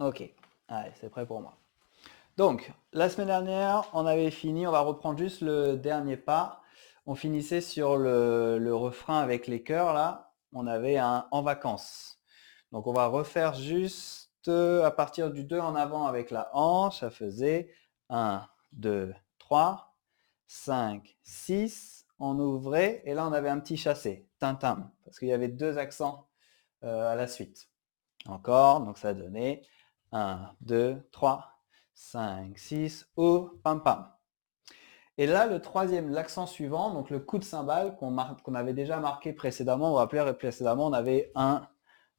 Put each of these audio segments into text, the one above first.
Ok, allez, c'est prêt pour moi. Donc, la semaine dernière, on avait fini, on va reprendre juste le dernier pas. On finissait sur le refrain avec les chœurs, là. On avait un en vacances. Donc, on va refaire juste à partir du 2 en avant avec la hanche. Ça faisait 1, 2, 3, 5, 6. On ouvrait et là, on avait un petit chassé, tintin, parce qu'il y avait deux accents à la suite. Encore, donc ça donnait 1, 2, 3, 5, 6, ouvre, pam pam. Et là, le troisième, l'accent suivant, donc le coup de cymbale qu'on avait déjà marqué précédemment, vous vous rappelez, précédemment, on avait 1,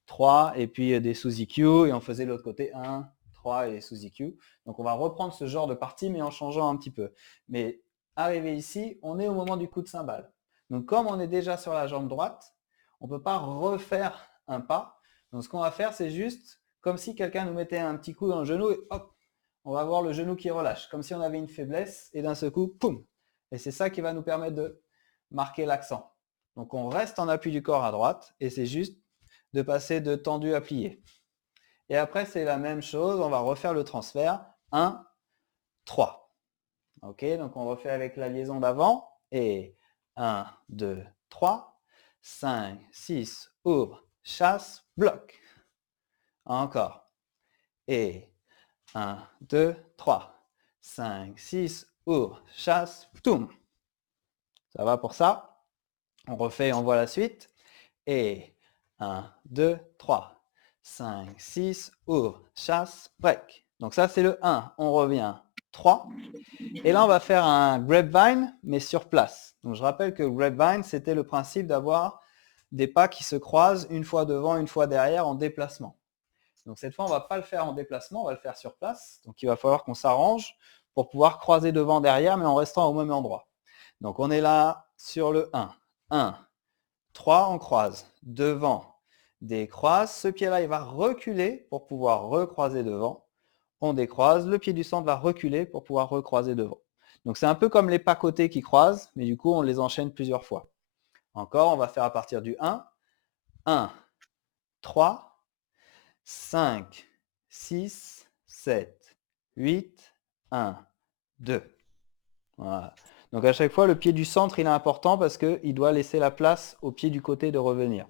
3 et puis des sous EQ et on faisait de l'autre côté 1, 3 et sous EQ. Donc on va reprendre ce genre de partie mais en changeant un petit peu. Mais arrivé ici, on est au moment du coup de cymbale. Donc comme on est déjà sur la jambe droite, on ne peut pas refaire un pas. Donc ce qu'on va faire, c'est juste comme si quelqu'un nous mettait un petit coup dans le genou et hop, on va avoir le genou qui relâche, comme si on avait une faiblesse et d'un seul coup, poum. Et c'est ça qui va nous permettre de marquer l'accent. Donc on reste en appui du corps à droite et c'est juste de passer de tendu à plié. Et après, c'est la même chose, on va refaire le transfert. 1, 3. Ok, donc on refait avec la liaison d'avant. Et 1, 2, 3, 5, 6, ouvre, chasse, bloc. Encore. Et 1, 2, 3, 5, 6, ouvre, chasse, toum. Ça va pour ça? On refait, on voit la suite. Et 1, 2, 3, 5, 6, ouvre, chasse, break. Donc ça, c'est le 1. On revient 3. Et là, on va faire un grapevine, mais sur place. Donc je rappelle que grapevine, c'était le principe d'avoir des pas qui se croisent une fois devant, une fois derrière en déplacement. Donc cette fois, on ne va pas le faire en déplacement, on va le faire sur place. Donc il va falloir qu'on s'arrange pour pouvoir croiser devant, derrière, mais en restant au même endroit. Donc on est là sur le 1. 1, 3, on croise. Devant, décroise. Ce pied-là, il va reculer pour pouvoir recroiser devant. On décroise. Le pied du centre va reculer pour pouvoir recroiser devant. Donc c'est un peu comme les pas côtés qui croisent, mais du coup, on les enchaîne plusieurs fois. Encore, on va faire à partir du 1. 1, 3, 5, 6, 7, 8, 1, 2. Voilà. Donc à chaque fois, le pied du centre, il est important parce qu'il doit laisser la place au pied du côté de revenir.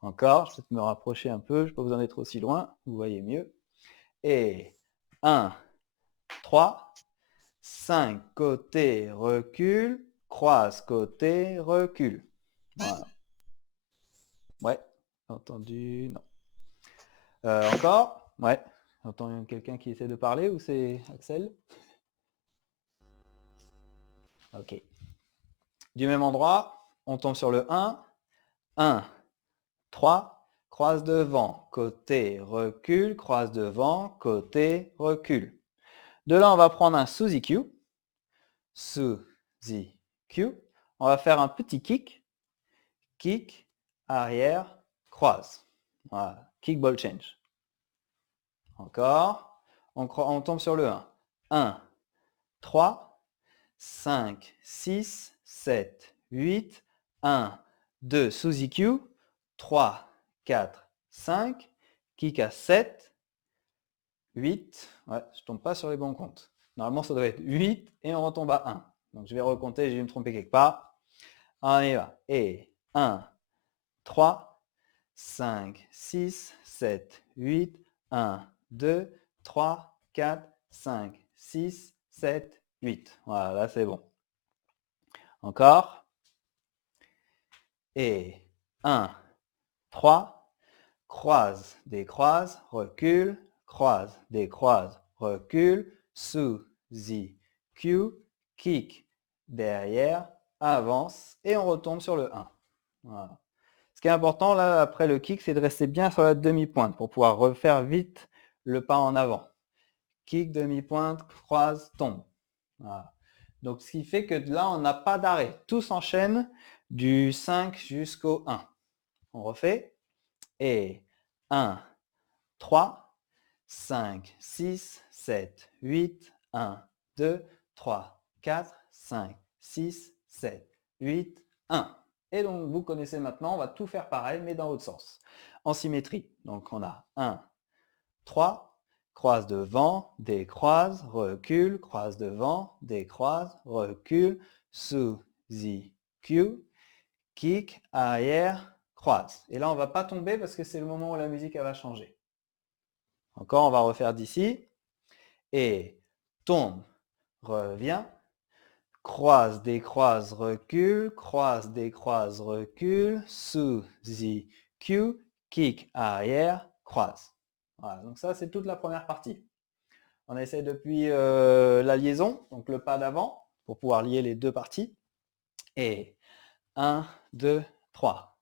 Encore, je vais peut-être me rapprocher un peu, je ne vais pas vous en être aussi loin, vous voyez mieux. Et 1, 3, 5, côté, recule, croise, côté, recule. Voilà. Ouais, entendu, non. Encore, ouais. J'entends quelqu'un qui essaie de parler ou c'est Axel? Ok. Du même endroit, on tombe sur le 1. 1, 3, croise devant, côté, recule, croise devant, côté, recule. De là, on va prendre un sous EQ. Sous EQ. On va faire un petit kick. Kick, arrière, croise. Voilà. Kick, ball change. Encore. On tombe sur le 1. 1, 3, 5, 6, 7, 8, 1, 2, sous EQ. 3, 4, 5. Kick à 7, 8. Ouais, je ne tombe pas sur les bons comptes. Normalement, ça doit être 8 et on retombe à 1. Donc, je vais recompter, j'ai dû me tromper quelque part. On y va. Et 1, 3, 5, 6, 7, 8, 1, 2, 3, 4, 5, 6, 7, 8. Voilà, là, c'est bon. Encore. Et 1, 3, croise, décroise, recule, croise, décroise, recule, sous, Q, kick, derrière, avance, et on retombe sur le 1. Voilà. Ce qui est important là, après le kick, c'est de rester bien sur la demi-pointe pour pouvoir refaire vite le pas en avant. Kick, demi-pointe, croise, tombe. Voilà. Donc ce qui fait que là, on n'a pas d'arrêt. Tout s'enchaîne du 5 jusqu'au 1. On refait. Et 1, 3, 5, 6, 7, 8, 1, 2, 3, 4, 5, 6, 7, 8, 1. Et donc, vous connaissez maintenant, on va tout faire pareil, mais dans l'autre sens. En symétrie. Donc, on a 1, 3, croise devant, décroise, recule, croise devant, décroise, recule, Suzy Q, kick, arrière, croise. Et là, on ne va pas tomber parce que c'est le moment où la musique elle va changer. Encore, on va refaire d'ici. Et tombe, revient, croise, décroise, recule, croise, décroise, recule, Suzy Q, kick, arrière, croise. Voilà, donc ça, c'est toute la première partie. On essaie depuis la liaison, donc le pas d'avant, pour pouvoir lier les deux parties. Et 1, 2, 3,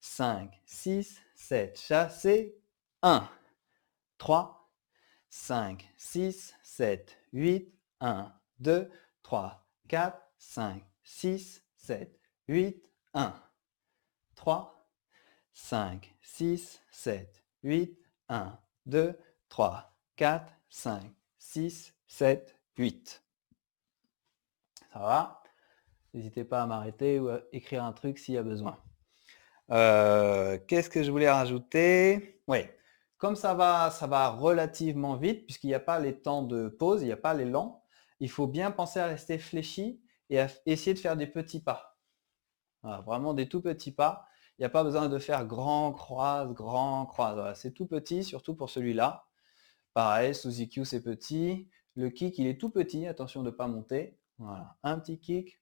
5, 6, 7, chassé, 1, 3, 5, 6, 7, 8, 1, 2, 3, 4, 5, 6, 7, 8, 1, 3, 5, 6, 7, 8, 1, 2, 3, 4, 5, 6, 7, 8. Ça va? N'hésitez pas à m'arrêter ou à écrire un truc s'il y a besoin. Qu'est-ce que je voulais rajouter? Oui, comme ça va relativement vite, puisqu'il n'y a pas les temps de pause, il n'y a pas les lents, il faut bien penser à rester fléchi et à essayer de faire des petits pas. Voilà, vraiment des tout petits pas. Il n'y a pas besoin de faire grand croise, grand croise. Voilà, c'est tout petit, surtout pour celui-là. Pareil, Suzy Q, c'est petit. Le kick, il est tout petit, attention de ne pas monter. Voilà, un petit kick.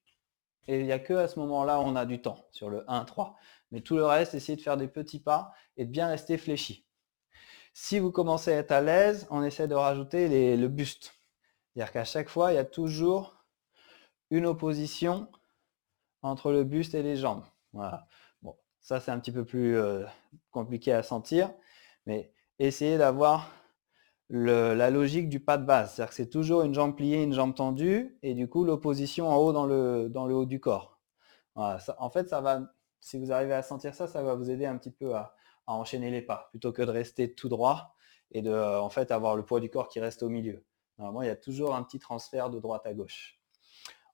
Et il n'y a que à ce moment-là où on a du temps, sur le 1, 3. Mais tout le reste, essayez de faire des petits pas et de bien rester fléchi. Si vous commencez à être à l'aise, on essaie de rajouter le buste. C'est-à-dire qu'à chaque fois, il y a toujours une opposition entre le buste et les jambes. Voilà. Bon, ça, c'est un petit peu plus compliqué à sentir, mais essayez d'avoir la logique du pas de base. C'est-à-dire que c'est toujours une jambe pliée, une jambe tendue, et du coup, l'opposition en haut dans le haut du corps. Voilà, ça, en fait, ça va, si vous arrivez à sentir ça, ça va vous aider un petit peu à enchaîner les pas, plutôt que de rester tout droit et de en fait avoir le poids du corps qui reste au milieu. Normalement, il y a toujours un petit transfert de droite à gauche.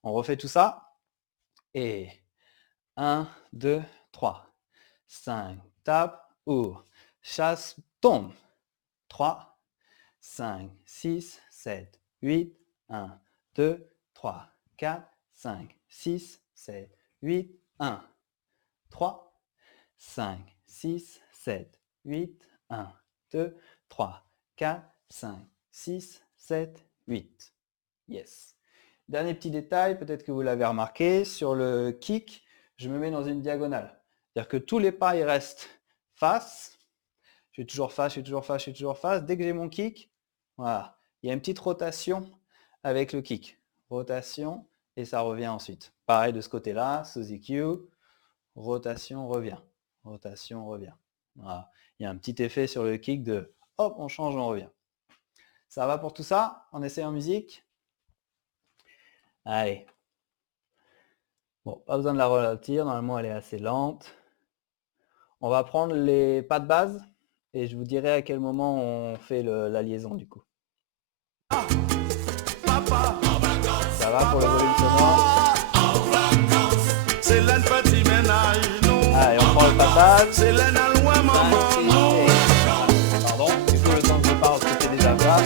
On refait tout ça. Et 1, 2, 3, 5, tape, ouvre, chasse, tombe. 3, 5, 6, 7, 8, 1, 2, 3, 4, 5, 6, 7, 8, 1, 3, 5, 6, 7, 8, 1, 2, 3, 4, 5, 6, 7, 8. Yes. Dernier petit détail, peut-être que vous l'avez remarqué, sur le kick, je me mets dans une diagonale. C'est-à-dire que tous les pas, ils restent face. Je suis toujours face, je suis toujours face, je suis toujours face. Dès que j'ai mon kick, voilà, il y a une petite rotation avec le kick. Rotation, et ça revient ensuite. Pareil de ce côté-là, Suzy Q, rotation, revient. Rotation, revient. Voilà. Il y a un petit effet sur le kick de hop, on change, on revient. Ça va pour tout ça? On essaie en musique? Allez. Bon, pas besoin de la ralentir, normalement elle est assez lente. On va prendre les pas de base et je vous dirai à quel moment on fait la liaison du coup. Ça va pour le volume sonore? Allez, on prend le passage. Pardon, du coup le temps que je parle c'était déjà ça.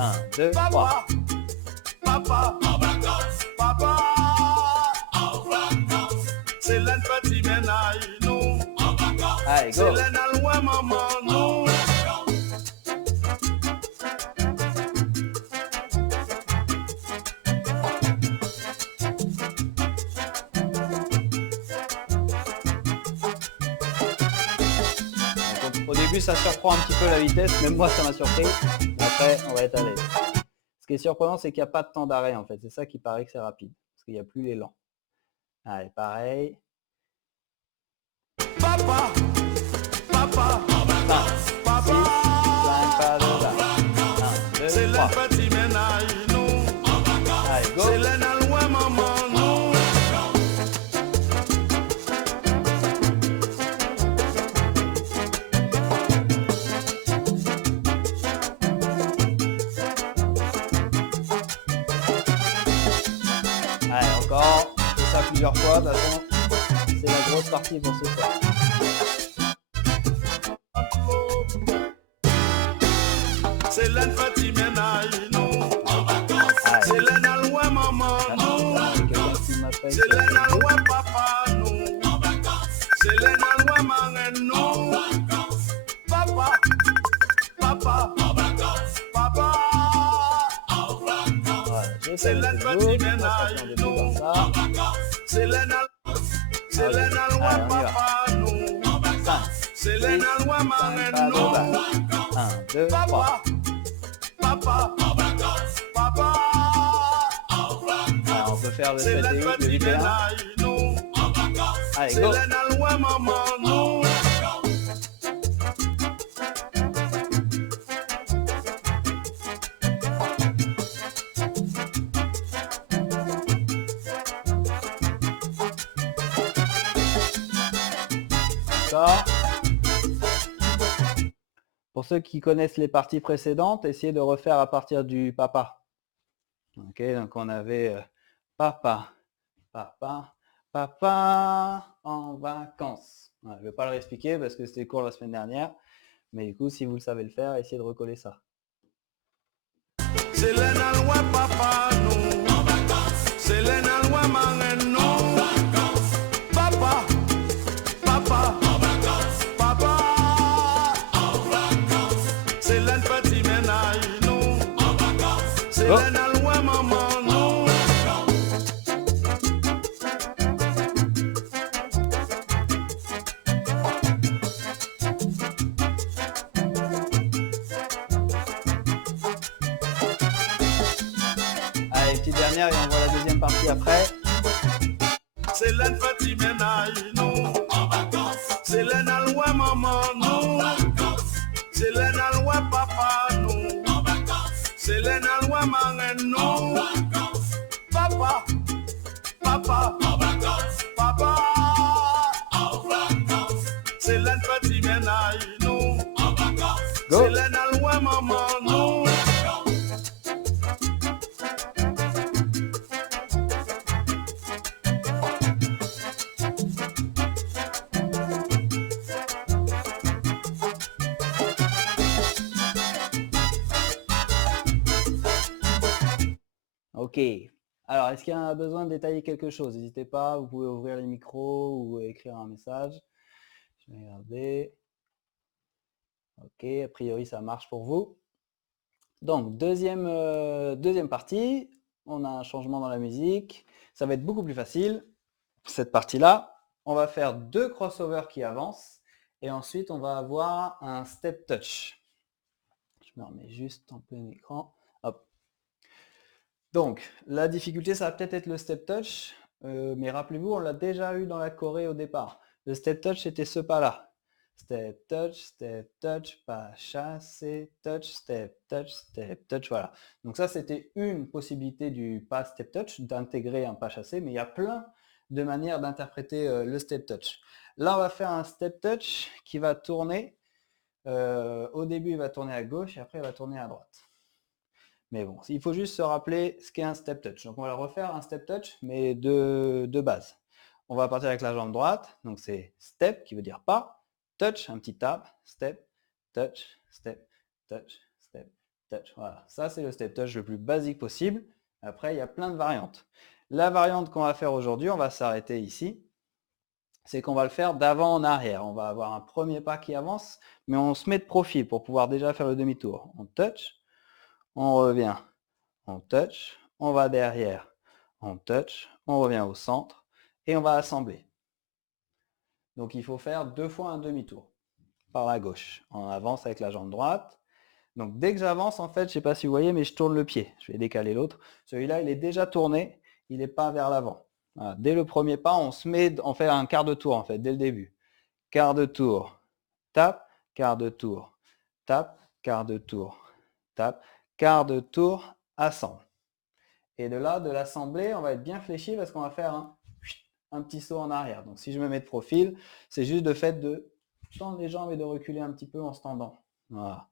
Un, deux, trois. Papa, papa, c'est l'un petit ménage, nous. Allez, go. C'est l'un loin, maman, nous. Au début, ça surprend un petit peu la vitesse, même moi, ça m'a surpris. Après, on va être à l'aise. Ce qui est surprenant, c'est qu'il n'y a pas de temps d'arrêt, en fait. C'est ça qui paraît que c'est rapide, parce qu'il n'y a plus l'élan. Allez, pareil. Papa, papa, papa, papa, 5 pas de là. 1, 2, 3. Allez, go. plusieurs fois. De toute façon, c'est la grosse partie pour ce soir. C'est l'un Fatima nous en vacances. C'est l'un alloué maman nous. C'est l'un alloué papa nous en vacances. C'est l'un alloué maman nous en vacances. Papa, papa en vacances. Papa en vacances. C'est l'un Fatima nous en vacances. C'est l'un alloué papa nous en vacances. C'est l'un alloué maman nous en vacances. 1, 2, 3. Papa, en vacances. Papa, en vacances. Alors, on peut faire le 7 et 8, le 8 et 1. En vacances. Allez, go. D'accord. Pour ceux qui connaissent les parties précédentes, essayez de refaire à partir du papa. Ok, donc on avait papa, papa, papa en vacances. Ouais, je ne vais pas le réexpliquer parce que c'était court la semaine dernière. Mais du coup, si vous le savez le faire, essayez de recoller ça. C'est l'enaloi papa nous en vacances. C'est l'enaloi maman nous en vacances. Papa, papa en vacances. Papa en vacances. C'est l'enfati menaille nous en vacances. C'est l'enaloi maman nous en vacances. Allez, petite dernière et on voit la deuxième partie après. C'est l'enfati menaille nous en vacances. C'est l'enaloi maman nous en vacances. C'est l'enaloi papa nous en vacances. C'est l'enaloi maman nous en vacances. Papa, papa en vacances. Papa en vacances. C'est l'enfati menaille nous en vacances. Go. C'est l'enaloi maman nous en vacances. Ok. Alors, est-ce qu'il y a besoin de détailler quelque chose? N'hésitez pas, vous pouvez ouvrir les micros ou écrire un message. Je vais regarder. Ok, a priori ça marche pour vous. Donc, deuxième partie, on a un changement dans la musique. Ça va être beaucoup plus facile. Cette partie-là, on va faire 2 crossovers qui avancent et ensuite on va avoir un step touch. Je me remets juste en plein écran. Hop. Donc, la difficulté, ça va peut-être être le step touch, mais rappelez-vous, on l'a déjà eu dans la choré au départ. Le step touch, c'était ce pas-là. Step touch, pas chassé, step touch, voilà. Donc ça, c'était une possibilité du pas step touch, d'intégrer un pas chassé, mais il y a plein de manières d'interpréter le step touch. Là, on va faire un step touch qui va tourner. Au début, il va tourner à gauche et après, il va tourner à droite. Mais bon, il faut juste se rappeler ce qu'est un step touch. Donc on va refaire un step touch, mais de base. On va partir avec la jambe droite, donc c'est step qui veut dire pas, touch, un petit tap, step, touch, step, touch, step, touch. Voilà, ça c'est le step touch le plus basique possible. Après, il y a plein de variantes. La variante qu'on va faire aujourd'hui, on va s'arrêter ici, c'est qu'on va le faire d'avant en arrière. On va avoir un premier pas qui avance, mais on se met de profil pour pouvoir déjà faire le demi-tour. On touch, on revient, on touch, on va derrière, on touch, on revient au centre et on va assembler. Donc il faut faire 2 fois un demi-tour par la gauche. On avance avec la jambe droite. Donc dès que j'avance, en fait, je ne sais pas si vous voyez, mais je tourne le pied. Je vais décaler l'autre. Celui-là, il est déjà tourné, il n'est pas vers l'avant. Voilà. Dès le premier pas, on fait un quart de tour en fait, dès le début. Quart de tour, tape, quart de tour, tape, quart de tour, tape, quart de tour, assemble. Et de là, de l'assemblée, on va être bien fléchi parce qu'on va faire un petit saut en arrière. Donc si je me mets de profil, c'est juste le fait de tendre les jambes et de reculer un petit peu en se tendant. Voilà.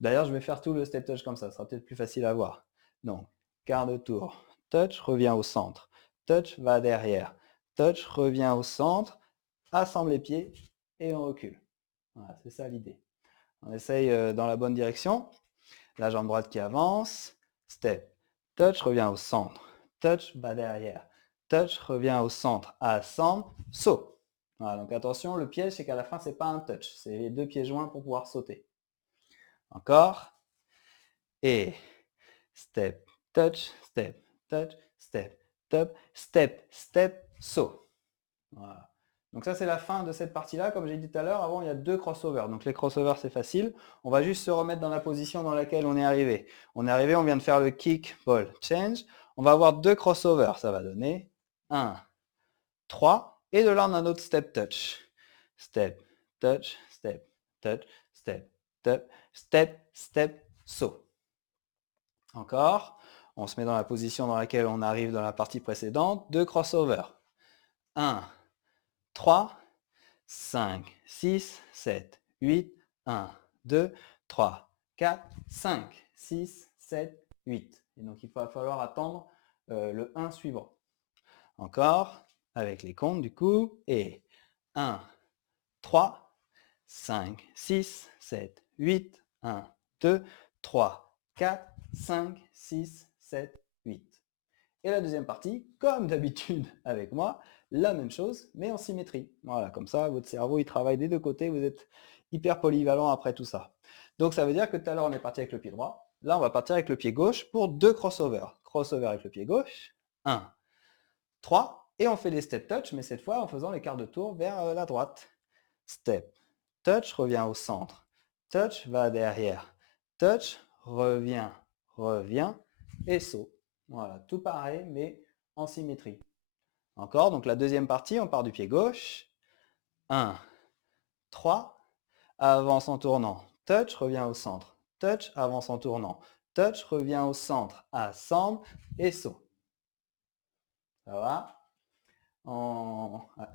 D'ailleurs, je vais faire tout le step touch comme ça sera peut-être plus facile à voir. Donc, quart de tour, touch, revient au centre, touch, va derrière, touch, revient au centre, assemble les pieds et on recule. Voilà, c'est ça l'idée. On essaye dans la bonne direction. La jambe droite qui avance, step, touch, revient au centre, touch, bas derrière, touch, revient au centre, assemble, saut. Voilà, donc attention, le piège c'est qu'à la fin c'est pas un touch, c'est les deux pieds joints pour pouvoir sauter. Encore. Et step, touch, step, touch, step, top, step, step, saut. Voilà. Donc ça c'est la fin de cette partie-là. Comme j'ai dit tout à l'heure, avant il y a 2 crossovers. Donc les crossovers c'est facile. On va juste se remettre dans la position dans laquelle on est arrivé. On est arrivé, on vient de faire le kick, ball, change. On va avoir 2 crossovers. Ça va donner 1, 3. Et de là on a notre step touch. Step, touch, step, touch, step, step, step, step, saut. Encore. On se met dans la position dans laquelle on arrive dans la partie précédente. 2 crossovers. 1, 3, 5, 6, 7, 8, 1, 2, 3, 4, 5, 6, 7, 8. Et donc il va falloir attendre le 1 suivant. Encore, avec les comptes du coup, et 1, 3, 5, 6, 7, 8, 1, 2, 3, 4, 5, 6, 7, 8. Et la deuxième partie, comme d'habitude avec moi, la même chose, mais en symétrie. Voilà, comme ça, votre cerveau, il travaille des deux côtés, vous êtes hyper polyvalent après tout ça. Donc ça veut dire que tout à l'heure, on est parti avec le pied droit. Là, on va partir avec le pied gauche pour 2 crossovers. Crossover avec le pied gauche, 1, 3, et on fait des step touch, mais cette fois en faisant les quarts de tour vers la droite. Step, touch, revient au centre. Touch, va derrière. Touch, revient, revient, et saut. Voilà, tout pareil, mais en symétrie. Encore, donc la deuxième partie, on part du pied gauche. 1, 3, avance en tournant. Touch, revient au centre. Touch, avance en tournant. Touch, revient au centre. Assemble et saut. Ça va?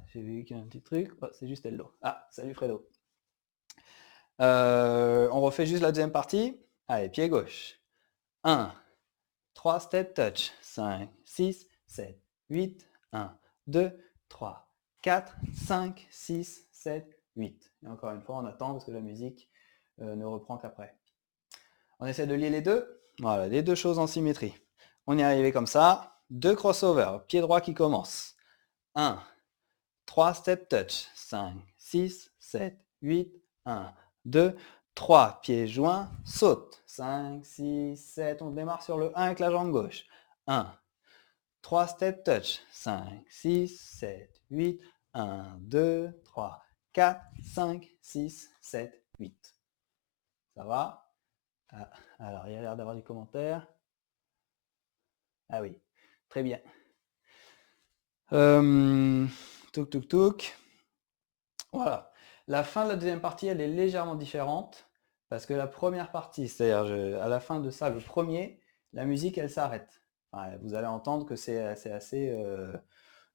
J'ai vu qu'il y a un petit truc. Oh, c'est juste Hello. Ah, salut Fredo. On refait juste la deuxième partie. Allez, pied gauche. 1, 3, step touch. 5, 6, 7, 8, 1, 2, 3, 4, 5, 6, 7, 8. Et encore une fois, on attend parce que la musique ne reprend qu'après. On essaie de lier les deux. Voilà, les deux choses en symétrie. On y est arrivé comme ça. 2 crossovers. Pied droit qui commence. 1, 3, step touch. 5, 6, 7, 8, 1, 2, 3. Pieds joints, saute. 5, 6, 7. On démarre sur le 1 avec la jambe gauche. 1, 3, step touch. 5, 6, 7, 8, 1, 2, 3, 4, 5, 6, 7, 8. Ça va? Alors, il y a l'air d'avoir des commentaires. Ah oui, très bien. Touk, touk, touk. Voilà. La fin de la deuxième partie, elle est légèrement différente parce que la première partie, c'est-à-dire à la fin de ça, le premier, la musique, elle s'arrête. Enfin, vous allez entendre que c'est assez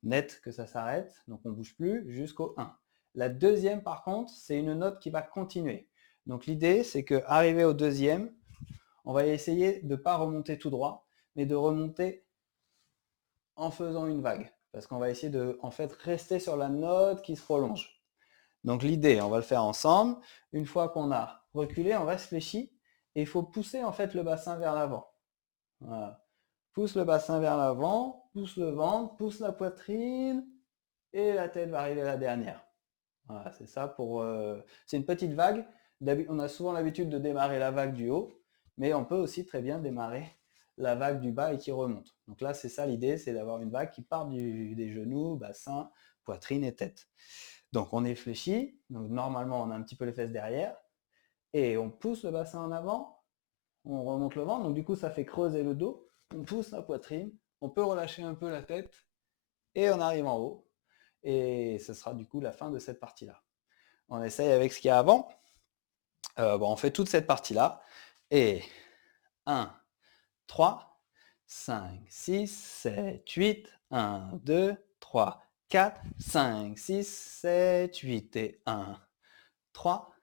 net que ça s'arrête, donc on ne bouge plus jusqu'au 1. La deuxième, par contre, c'est une note qui va continuer. Donc l'idée, c'est qu'arrivé au deuxième, on va essayer de ne pas remonter tout droit, mais de remonter en faisant une vague. Parce qu'on va essayer de en fait rester sur la note qui se prolonge. Donc l'idée, on va le faire ensemble. Une fois qu'on a reculé, on reste fléchi et il faut pousser en fait le bassin vers l'avant. Voilà. Pousse le bassin vers l'avant, pousse le ventre, pousse la poitrine et la tête va arriver à la dernière. Voilà, c'est ça pour. C'est une petite vague. On a souvent l'habitude de démarrer la vague du haut, mais on peut aussi très bien démarrer la vague du bas et qui remonte. Donc là, c'est ça l'idée, c'est d'avoir une vague qui part des genoux, bassin, poitrine et tête. Donc on est fléchi, donc normalement on a un petit peu les fesses derrière, et on pousse le bassin en avant, on remonte le ventre, donc du coup ça fait creuser le dos, on pousse la poitrine, on peut relâcher un peu la tête, et on arrive en haut, et ce sera du coup la fin de cette partie-là. On essaye avec ce qu'il y a avant. On fait toute cette partie-là, et 1, 3, 5, 6, 7, 8, 1, 2, 3, 4, 5, 6, 7, 8 et 1, 3,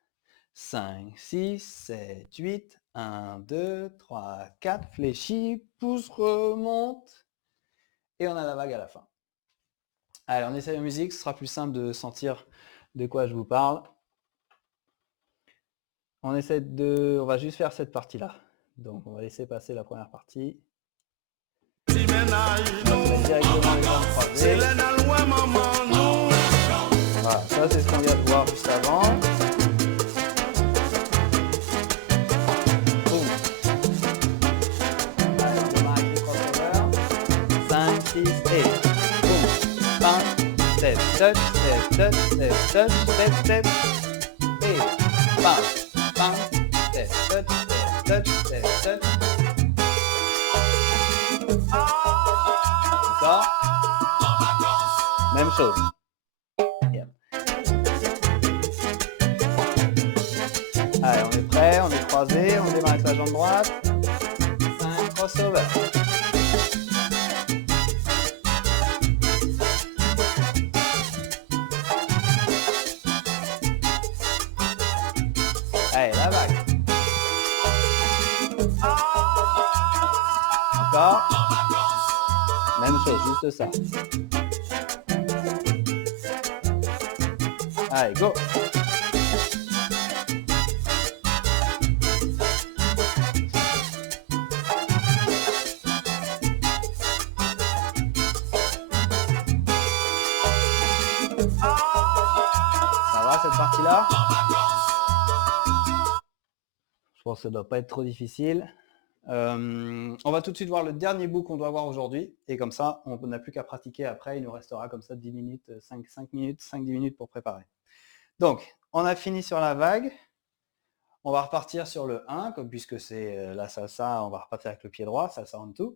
5, 6, 7, 8, 1, 2, 3, 4, fléchis, pousse, remonte, et on a la vague à la fin. Allez, on essaie la musique, ce sera plus simple de sentir de quoi je vous parle. On va juste faire cette partie-là. Donc, on va laisser passer la première partie. On va se mettre directement les jambes croisées. Voilà, ça c'est ce qu'on vient de voir juste avant. Boum. Allez, on démarre avec les crossovers. 5, 6 et boum. Bam. Step, touch, step, touch, step, touch, step, step. Et bam, bam. Step, touch, step, touch, step, touch. Encore. Même chose. Yep. Allez, on est prêt, on est croisé, on démarre avec la jambe droite. 5 crossover. Allez, la vague. Encore. Même chose, juste ça. Allez, go. Ça va cette partie-là? Je pense que ça ne doit pas être trop difficile. On va tout de suite voir le dernier bout qu'on doit voir aujourd'hui. Et comme ça, on n'a plus qu'à pratiquer après. Il nous restera comme ça 10 minutes, 5 minutes, 5-10 minutes pour préparer. Donc, on a fini sur la vague. On va repartir sur le 1, puisque c'est la salsa, on va repartir avec le pied droit, salsa on tout.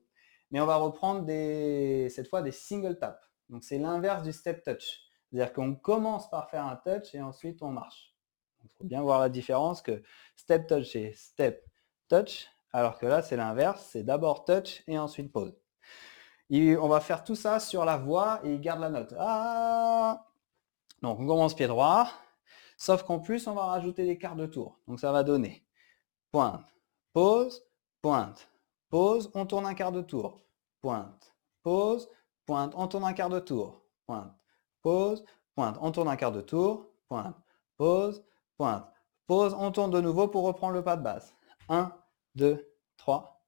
Mais on va reprendre cette fois des single taps. Donc c'est l'inverse du step touch. C'est-à-dire qu'on commence par faire un touch et ensuite on marche. Il faut bien voir la différence que step touch c'est step touch, alors que là c'est l'inverse, c'est d'abord touch et ensuite pause. Et on va faire tout ça sur la voix et il garde la note. Ah. Donc on commence pied droit. Sauf qu'en plus, on va rajouter des quarts de tour. Donc ça va donner pointe, pause, pointe, pause, on tourne un quart de tour. Pointe, pause, pointe, on tourne un quart de tour. Pointe, pause, pointe, on tourne un quart de tour. Pointe, pause, pointe, pause, on tourne de nouveau pour reprendre le pas de base. 1, 2, 3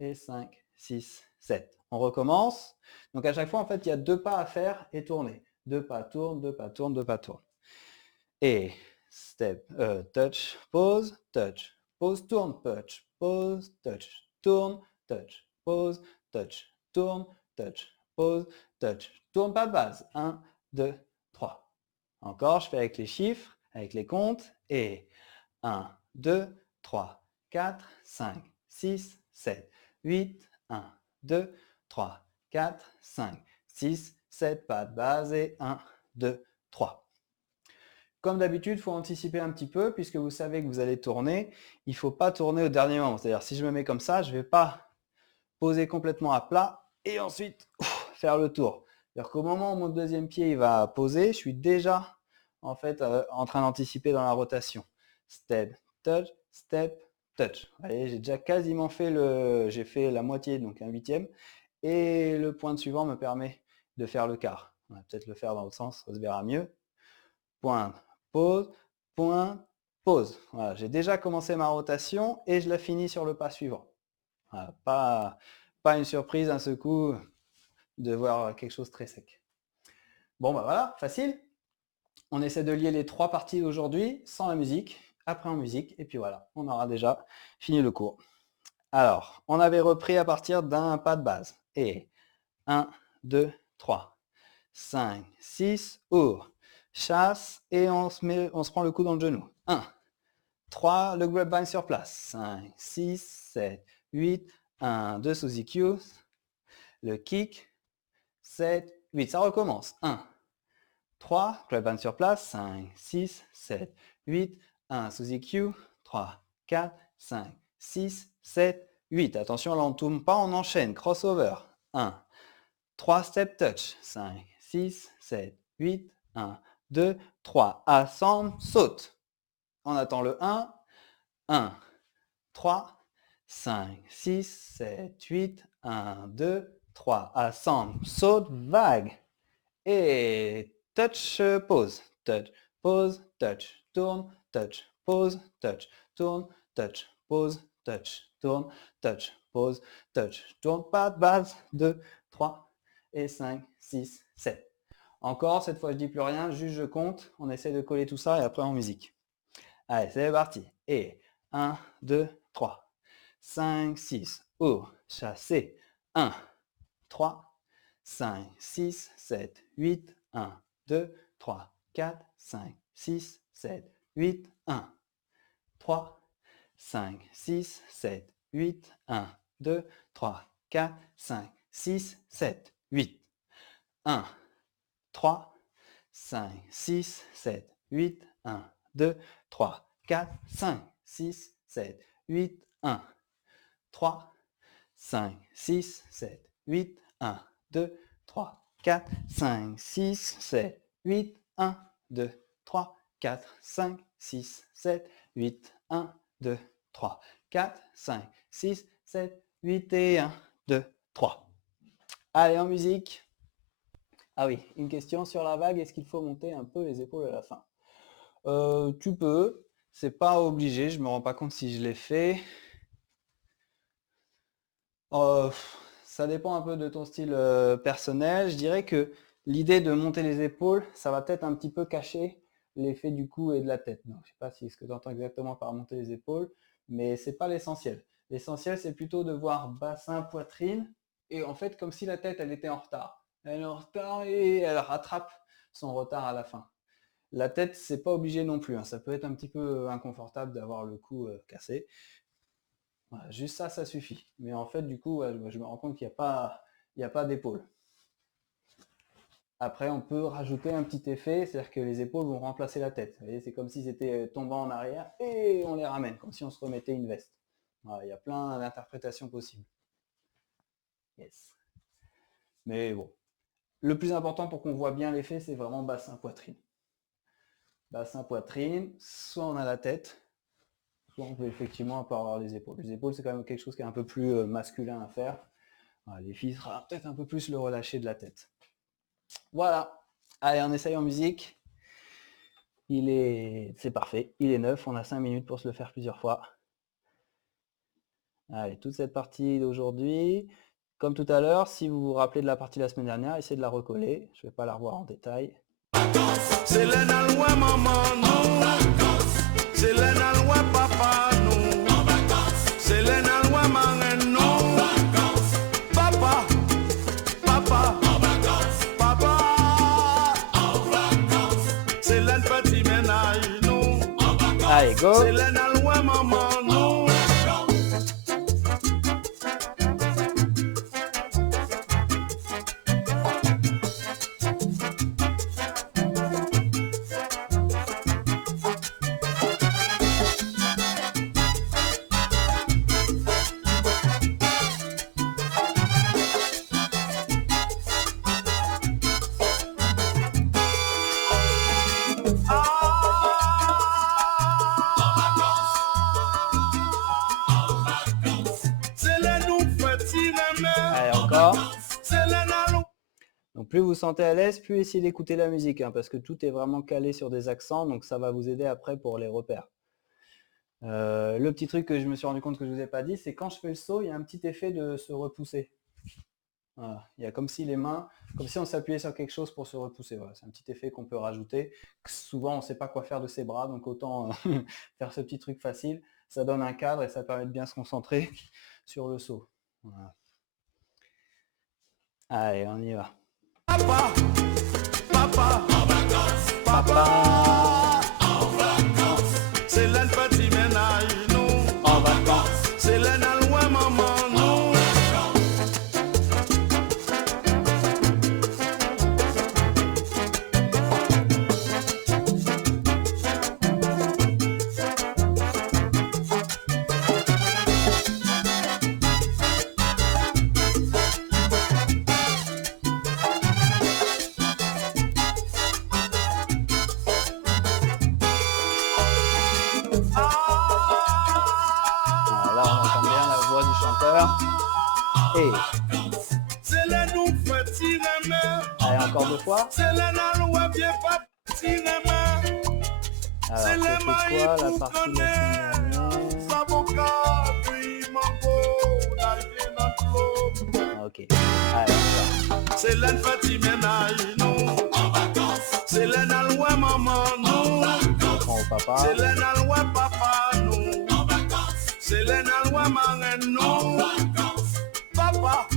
et 5, 6, 7. On recommence. Donc à chaque fois, en fait, il y a 2 pas à faire et tourner. 2 pas tourne, 2 pas tourne, 2 pas tourne. Et step, touch, pause, tourne, touch, pause, tourne, touch, pause, tourne, touch, tourne pas de base. 1, 2, 3. Encore, je fais avec les chiffres, avec les comptes. Et 1, 2, 3, 4, 5, 6, 7, 8, 1, 2, 3, 4, 5, 6, 7, pas de base et 1, 2, 3. Comme d'habitude, il faut anticiper un petit peu puisque vous savez que vous allez tourner. Il ne faut pas tourner au dernier moment. C'est-à-dire si je me mets comme ça, je ne vais pas poser complètement à plat et ensuite faire le tour. C'est-à-dire qu'au moment où mon deuxième pied il va poser, je suis déjà en fait en train d'anticiper dans la rotation. Step, touch, step, touch. Vous voyez, j'ai déjà quasiment fait j'ai fait la moitié, donc un huitième. Et le point suivant me permet de faire le quart. On va peut-être le faire dans l'autre sens, ça se verra mieux. Pointe, pause, pointe, pause. Voilà, j'ai déjà commencé ma rotation et je la finis sur le pas suivant. Voilà, pas une surprise d'un seul coup de voir quelque chose de très sec. Bon bah voilà, facile. On essaie de lier les 3 parties d'aujourd'hui sans la musique, après en musique, et puis voilà, on aura déjà fini le cours. Alors, on avait repris à partir d'un pas de base. Et 1, 2, 3, 5, 6, ouvre. Chasse et on se prend le coup dans le genou. 1, 3, le grapevine sur place. 5, 6, 7, 8, 1, 2 sous EQ. Le kick, 7, 8. Ça recommence. 1, 3, grapevine sur place. 5, 6, 7, 8, 1 sous EQ. 3, 4, 5, 6, 7, 8. Attention, là on ne tourne pas, on enchaîne. Crossover. 1, 3 step touch. 5, 6, 7, 8, 1, 2, 3, assemble, saute. On attend le 1, 1, 3, 5, 6, 7, 8, 1, 2, 3, assemble, saute, vague. Et touch, pause, touch, pause, touch, tourne, touch, pause, touch, tourne, touch, pause, touch, tourne, touch, pause, touch, tourne, pas de base, 2, 3 et 5, 6, 7. Encore, cette fois je dis plus rien, juste je compte, on essaie de coller tout ça et après en musique. Allez, c'est parti. Et 1, 2, 3, 5, 6, chassé, 1, 3, 5, 6, 7, 8, 1, 2, 3, 4, 5, 6, 7, 8, 1, 3, 5, 6, 7, 8, 1, 2, 3, 4, 5, 6, 7, 8, 1, 3, 5, 6, 7, 8, 1, 2, 3, 4, 5, 6, 7, 8, 1, 3, 5, 6, 7, 8, 1, 2, 3, 4, 5, 6, 7, 8, 1, 2, 3, 4, 5, 6, 7, 8, 1, 2, 3, 4, 5, 6, 7, 8 et 1, 2, 3. Allez, en musique. Ah oui, une question sur la vague, est-ce qu'il faut monter un peu les épaules à la fin? Tu peux, c'est pas obligé, je me rends pas compte si je l'ai fait. Ça dépend un peu de ton style personnel. Je dirais que l'idée de monter les épaules, ça va peut-être un petit peu cacher l'effet du cou et de la tête. Donc, je ne sais pas si ce que tu entends exactement par monter les épaules, mais c'est pas l'essentiel. L'essentiel, c'est plutôt de voir bassin, poitrine, et en fait, comme si la tête, elle était en retard. Elle est en retard et elle rattrape son retard à la fin. La tête, c'est pas obligé non plus, hein. Ça peut être un petit peu inconfortable d'avoir le cou cassé. Voilà, juste ça, ça suffit. Mais en fait, du coup, je me rends compte qu'il n'y a pas d'épaule. Après, on peut rajouter un petit effet, c'est-à-dire que les épaules vont remplacer la tête. Vous voyez, c'est comme si c'était tombant en arrière et on les ramène, comme si on se remettait une veste. Voilà, il y a plein d'interprétations possibles. Yes. Mais bon, le plus important pour qu'on voit bien l'effet, c'est vraiment bassin-poitrine. Bassin-poitrine, soit on a la tête, soit on peut effectivement pas avoir les épaules. Les épaules, c'est quand même quelque chose qui est un peu plus masculin à faire. Voilà, les filles, sera peut-être un peu plus le relâcher de la tête. Voilà. Allez, on essaye en musique. C'est parfait. Il est 9. On a 5 minutes pour se le faire plusieurs fois. Allez, toute cette partie d'aujourd'hui. Comme tout à l'heure, si vous vous rappelez de la partie de la semaine dernière, essayez de la recoller. Je ne vais pas la revoir en détail. C'est la loi maman, non. C'est la loi papa, non. C'est la loi maman, non. Papa, papa, papa. C'est la petit ménage, non. Allez, go. C'est la loi maman, non. Allez, encore. Donc plus vous sentez à l'aise, plus essayez d'écouter la musique, hein, parce que tout est vraiment calé sur des accents, donc ça va vous aider après pour les repères. Le petit truc que je me suis rendu compte que je ne vous ai pas dit, c'est quand je fais le saut, il y a un petit effet de se repousser. Voilà. Il y a comme si les mains, comme si on s'appuyait sur quelque chose pour se repousser. Voilà. C'est un petit effet qu'on peut rajouter. Souvent, on ne sait pas quoi faire de ses bras, donc autant faire ce petit truc facile. Ça donne un cadre et ça permet de bien se concentrer sur le saut. Voilà. Allez, on y va. Papa, papa, papa, en vacances. C'est le petit ménage, nous, en vacances. C'est le loi maman, nous. Et allez, Encore 2 fois. Alors, c'était quoi la partie de la semaine dernière? Ok. Allez, c'est l'un Fatimena, nous en vacances. C'est l'un alwa maman, nous on prend au papa. c'est l'un alwa papa, nous en vacances. C'est l'un alwa maman, nous en vacances. Papa,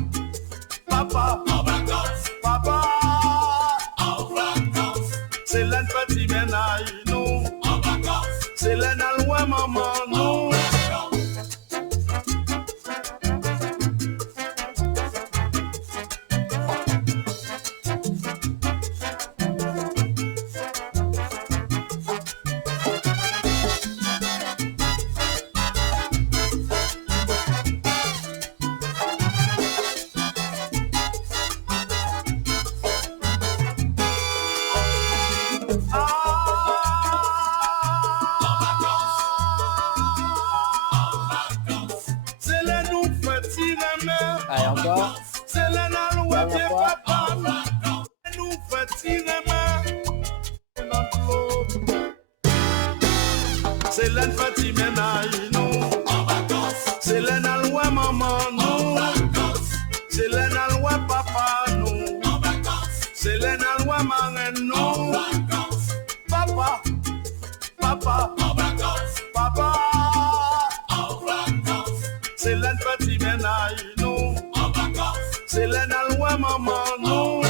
papa, en vacances. Papa, en vacances. C'est l'un Fatimena, nous en vacances. C'est l'un alwa maman, nous. Allez, encore. Dernière fois. C'est l'un Fatimena, nous en vacances. C'est l'un alwa maman, nous en vacances. C'est l'un alwa papa, nous en vacances. C'est l'un alwa maman, nous en vacances. Papa, papa, en vacances. Papa, en vacances. C'est l'un Fatimena, nous en vacances. C'est l'un alwa maman, nous en vacances.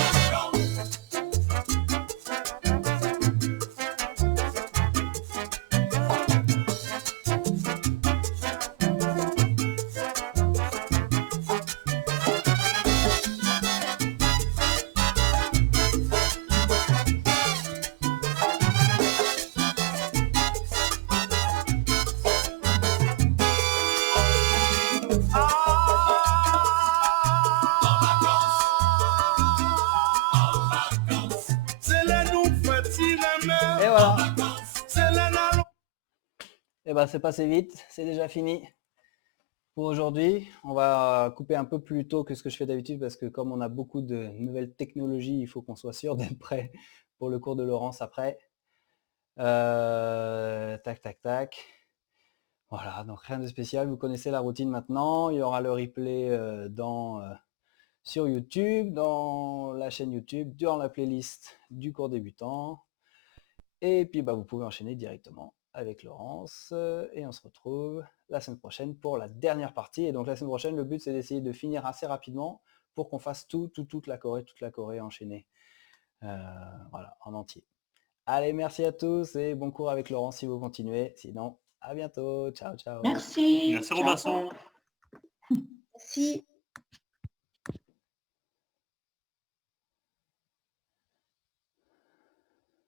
Et voilà. Et ben c'est passé vite, c'est déjà fini pour aujourd'hui. On va couper un peu plus tôt que ce que je fais d'habitude parce que comme on a beaucoup de nouvelles technologies, il faut qu'on soit sûr d'être prêt pour le cours de Laurence après. Tac, tac, tac. Voilà, donc rien de spécial. Vous connaissez la routine maintenant. Il y aura le replay sur YouTube, dans la chaîne YouTube, durant la playlist du cours débutant. Et puis vous pouvez enchaîner directement avec Laurence. Et on se retrouve la semaine prochaine pour la dernière partie. Et donc la semaine prochaine, le but c'est d'essayer de finir assez rapidement pour qu'on fasse toute la Corée enchaînée. Voilà, en entier. Allez, merci à tous et bon cours avec Laurence si vous continuez. Sinon, à bientôt. Ciao, ciao. Merci. Merci Robinson. Merci.